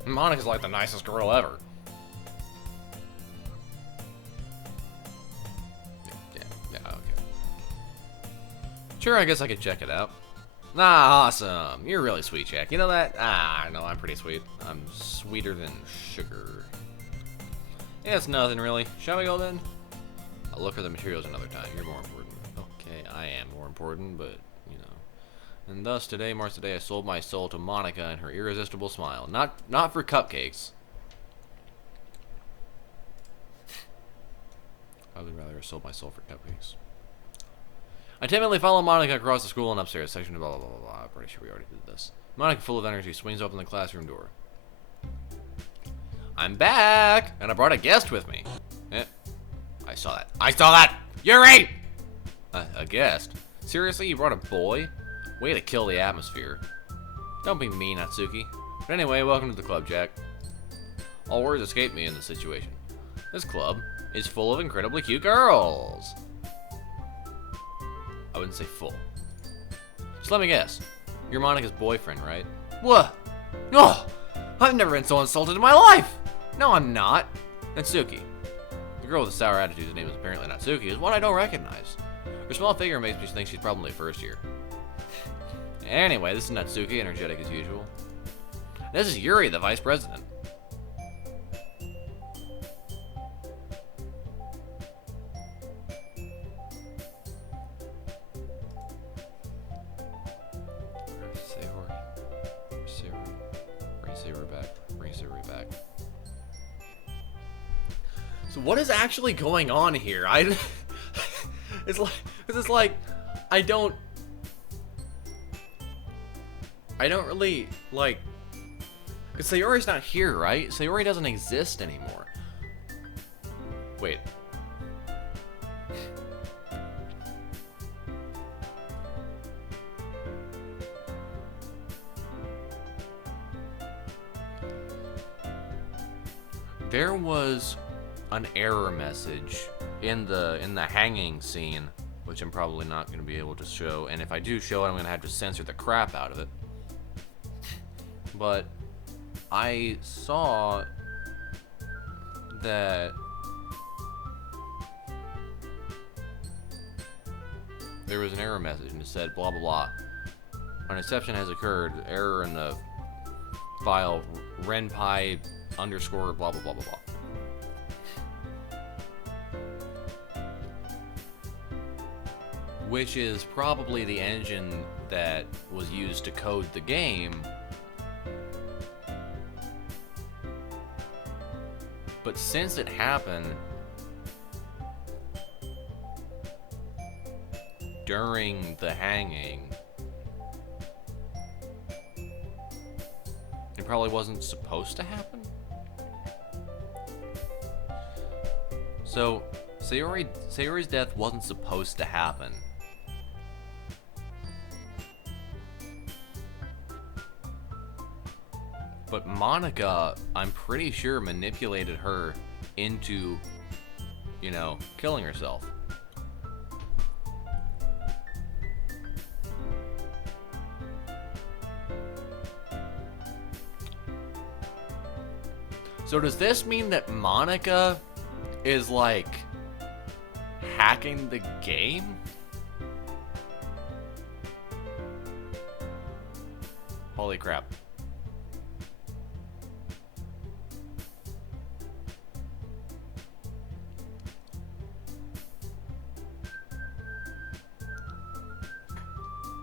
Monika's like the nicest girl ever. Yeah, okay. Sure, I guess I could check it out. Ah, awesome. You're really sweet, Jack. You know that? Ah, no, I'm pretty sweet. I'm sweeter than sugar. Yeah, it's nothing really. Shall we go then? I'll look for the materials another time. You're more important. Okay, I am more important, but, you know. And thus, today marks the day I sold my soul to Monika and her irresistible smile. Not for cupcakes. I would rather have sold my soul for cupcakes. I timidly follow Monika across the school and upstairs. Section of blah, blah, blah, blah. I'm pretty sure we already did this. Monika, full of energy, swings open the classroom door. I'm back! And I brought a guest with me. I saw that. I saw that! Yuri! A guest? Seriously, you brought a boy? Way to kill the atmosphere. Don't be mean, Natsuki. But anyway, welcome to the club, Jack. All words escape me in this situation. This club is full of incredibly cute girls. I wouldn't say full. Just let me guess. You're Monika's boyfriend, right? What? Oh! I've never been so insulted in my life! No, I'm not. Natsuki. The girl with the sour attitude, whose name is apparently Natsuki, is one I don't recognize. Her small figure makes me think she's probably first year. Anyway, this is Natsuki, energetic as usual. This is Yuri, the vice president. Bring Sayori back. So what is actually going on here? It's like I don't really like, because Sayori's not here, right? Sayori doesn't exist anymore. Wait. There was an error message in the hanging scene, which I'm probably not going to be able to show, and if I do show it, I'm going to have to censor the crap out of it. But I saw that there was an error message, and it said blah blah blah. An exception has occurred. Error in the file renpi underscore blah blah blah blah blah. Which is probably the engine that was used to code the game. But since it happened during the hanging, it probably wasn't supposed to happen. So Sayori's death wasn't supposed to happen. But Monika, I'm pretty sure, manipulated her into, you know, killing herself. So does this mean that Monika is, like, hacking the game? Holy crap.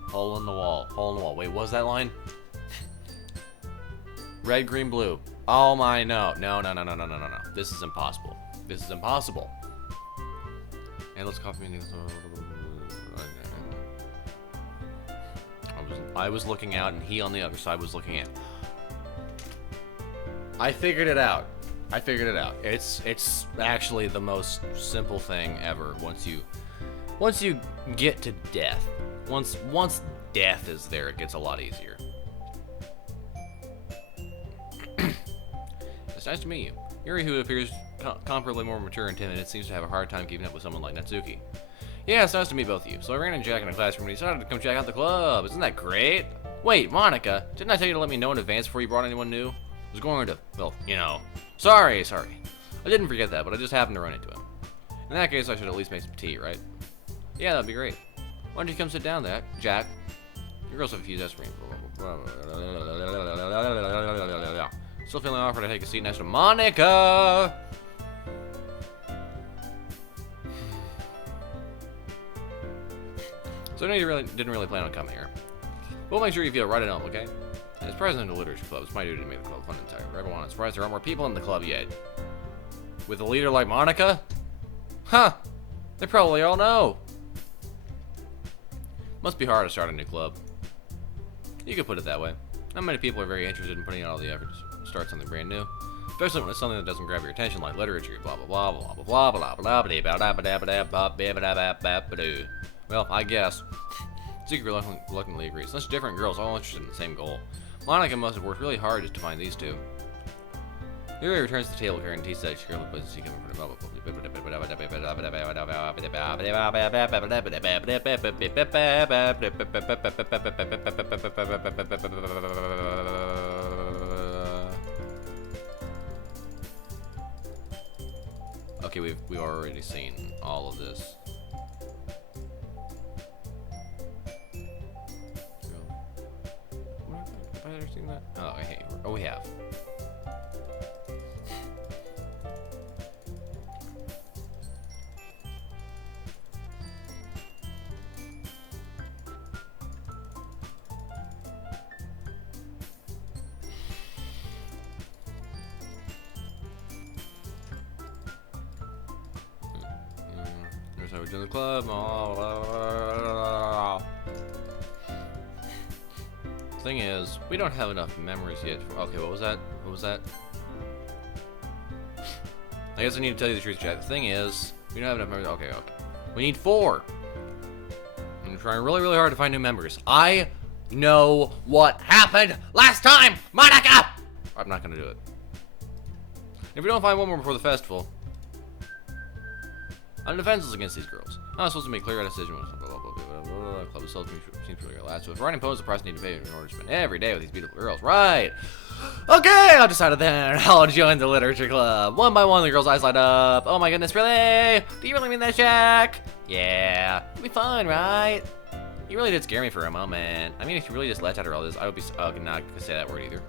Hole in the wall. Hole in the wall. Wait, what was that line? Red, green, blue. Oh my, no. No. This is impossible. This is impossible. And let's copy me. I was looking out, and he on the other side was looking in. I figured it out. It's actually the most simple thing ever. Once you get to death. Once death is there, it gets a lot easier. It's nice to meet you. Yuri, who appears comparably more mature and timid, seems to have a hard time keeping up with someone like Natsuki. Yeah, it's nice to meet both of you. So I ran into Jack in a classroom and he decided to come check out the club. Isn't that great? Wait, Monika, didn't I tell you to let me know in advance before you brought anyone new? I was going to, well, you know. Sorry. I didn't forget that, but I just happened to run into him. In that case, I should at least make some tea, right? Yeah, that'd be great. Why don't you come sit down there, Jack? You girls have a few tests for me. Still feeling offered to take a seat next to Monika. So I know you didn't really plan on coming here. We'll make sure you feel right at home, okay? As president of the literature club, it's my duty to make the club fun and tight for everyone. I'm surprised there aren't more people in the club yet. With a leader like Monika? Huh. They probably all know. Must be hard to start a new club. You could put it that way. Not many people are very interested in putting in all the effort to start something brand new. Especially when it's something that doesn't grab your attention like literature, blah blah blah blah blah blah blah blah blah blah blah blah. Well, I guess. Doki reluctantly agrees. Such different girls, all interested in the same goal. Monika must have worked really hard just to find these two. Sayori returns to the table carrying tea set. She carefully puts the tea coming from the Okay, we've already seen all of this. Have I ever seen that? Oh, hey, oh, we have. Here's how we do the club. Thing is, we don't have enough memories yet. Okay, what was that? What was that? I guess I need to tell you the truth, Jack. The thing is, we don't have enough memories. Okay. We need 4. I'm trying really, really hard to find new members. I know what happened last time, Monika! I'm not gonna do it. If we don't find one more before the festival, I'm defenseless against these girls. I'm supposed to make clear a decision. Club itself seems really relaxed. So if writing poems, the price need to pay in order to spend every day with these beautiful girls. Right. Okay, I've decided then. I'll join the literature club. One by one, the girls' eyes light up. Oh my goodness, really? Do you really mean that, Jack? Yeah. It'll be fun, right? You really did scare me for a moment. I mean, if you really just let out all this, I would be not gonna say that word either.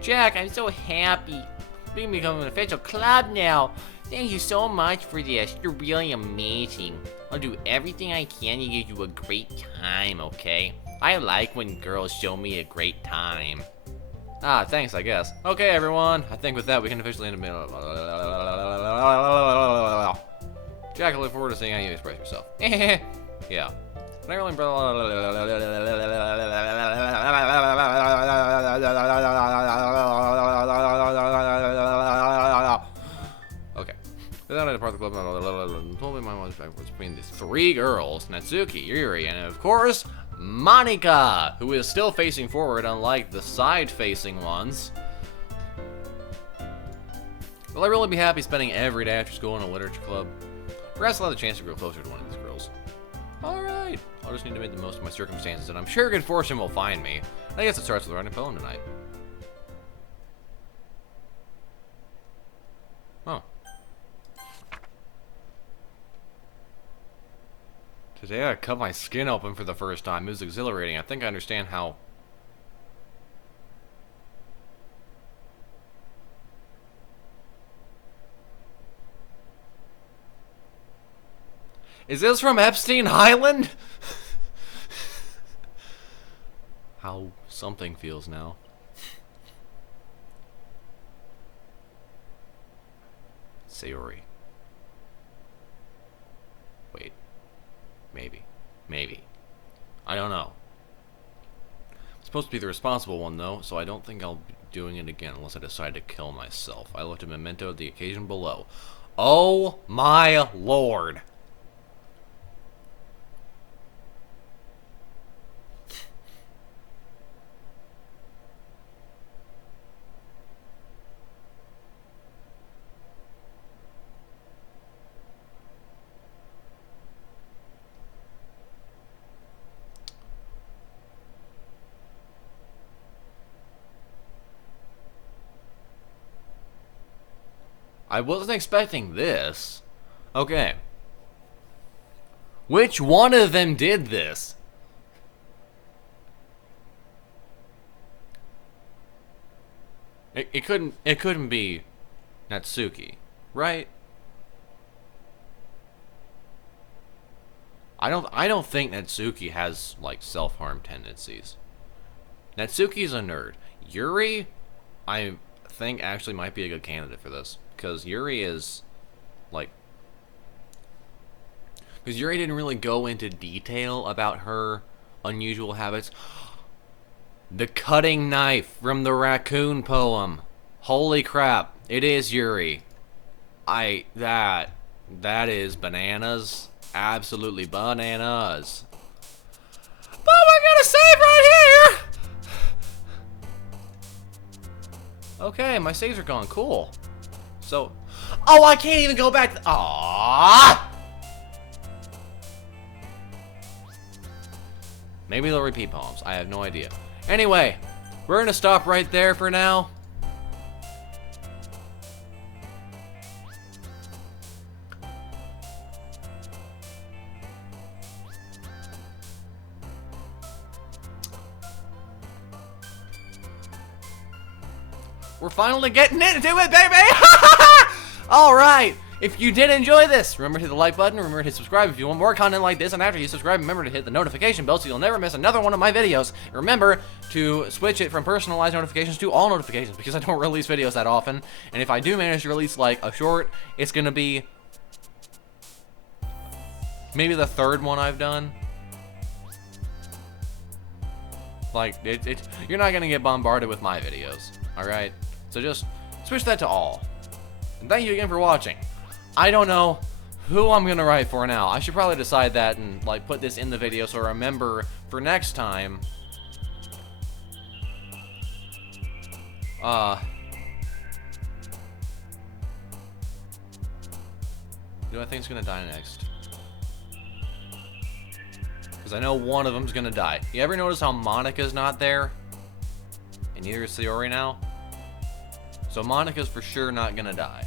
Jack, I'm so happy. We can become an official club now. Thank you so much for this. You're really amazing. I'll do everything I can to give you a great time, okay? I like when girls show me a great time. Ah, thanks, I guess. Okay, everyone. I think with that, we can officially end the middle. Jack, I look forward to seeing how you express yourself. Yeah. But I really... Okay. Without I depart the club, told me my mother's back was between these 3 girls, Natsuki, Yuri, and of course, Monika, who is still facing forward, unlike the side-facing ones. Will I really be happy spending every day after school in a literature club? Perhaps I'll have the chance to grow closer to one of these girls. Alright, I'll just need to make the most of my circumstances, and I'm sure good fortune will find me. I guess it starts with writing a poem tonight. Oh. Today I cut my skin open for the first time. It was exhilarating. I think I understand how... Is this from Epstein Island? How something feels now. Sayori. Wait. Maybe. I don't know. I'm supposed to be the responsible one, though, so I don't think I'll be doing it again unless I decide to kill myself. I left a memento of the occasion below. Oh my lord. I wasn't expecting this. Okay. Which one of them did this? It couldn't be Natsuki, right? I don't think Natsuki has like self-harm tendencies. Natsuki's a nerd. Yuri, I think actually might be a good candidate for this because Yuri is like because Yuri didn't really go into detail about her unusual habits. The cutting knife from the raccoon poem. Holy crap. It is Yuri. That is bananas. Absolutely bananas. But we're gonna save right here! Okay, my saves are gone. Cool. So, oh, I can't even go back. Aww! Maybe they'll repeat poems. I have no idea. Anyway, we're gonna stop right there for now. We're finally getting into it, baby! Alright, if you did enjoy this, remember to hit the like button, remember to hit subscribe if you want more content like this, and after you subscribe, remember to hit the notification bell so you'll never miss another one of my videos. And remember to switch it from personalized notifications to all notifications, because I don't release videos that often, and if I do manage to release, like, a short, it's gonna be maybe the third one I've done. Like, you're not gonna get bombarded with my videos, alright? So just switch that to all. And thank you again for watching. I don't know who I'm gonna write for now. I should probably decide that and like put this in the video so I remember for next time. Who do I think's gonna die next? Because I know one of them's gonna die. You ever notice how Monika's not there? And neither is Sayori now? So Monika's for sure not gonna die.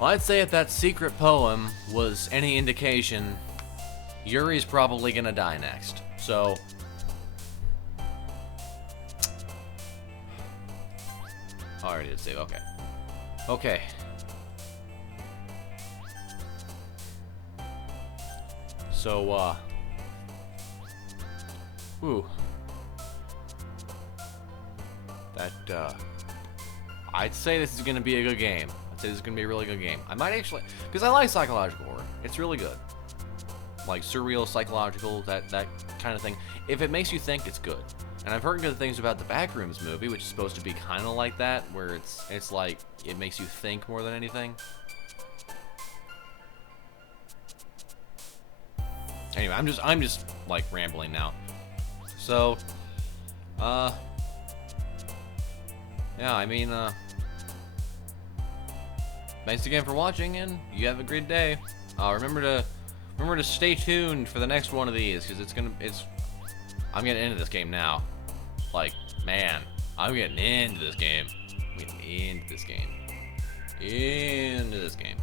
Well, I'd say if that secret poem was any indication, Yuri's probably gonna die next. So oh, I already did save. Okay. Okay. So, ooh. That, I'd say this is gonna be a good game. I'd say this is gonna be a really good game. I might actually, because I like psychological horror. It's really good. Like, surreal, psychological, that kind of thing. If it makes you think, it's good. And I've heard good things about the Backrooms movie, which is supposed to be kind of like that, where it's like, it makes you think more than anything. Anyway, I'm just like rambling now. So, yeah, I mean, thanks again for watching, and you have a great day. Remember to stay tuned for the next one of these, because I'm getting into this game now. Like, man, I'm getting into this game. I'm getting into this game. Into this game.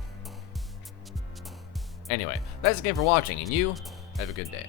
Anyway, thanks again for watching, and you have a good day.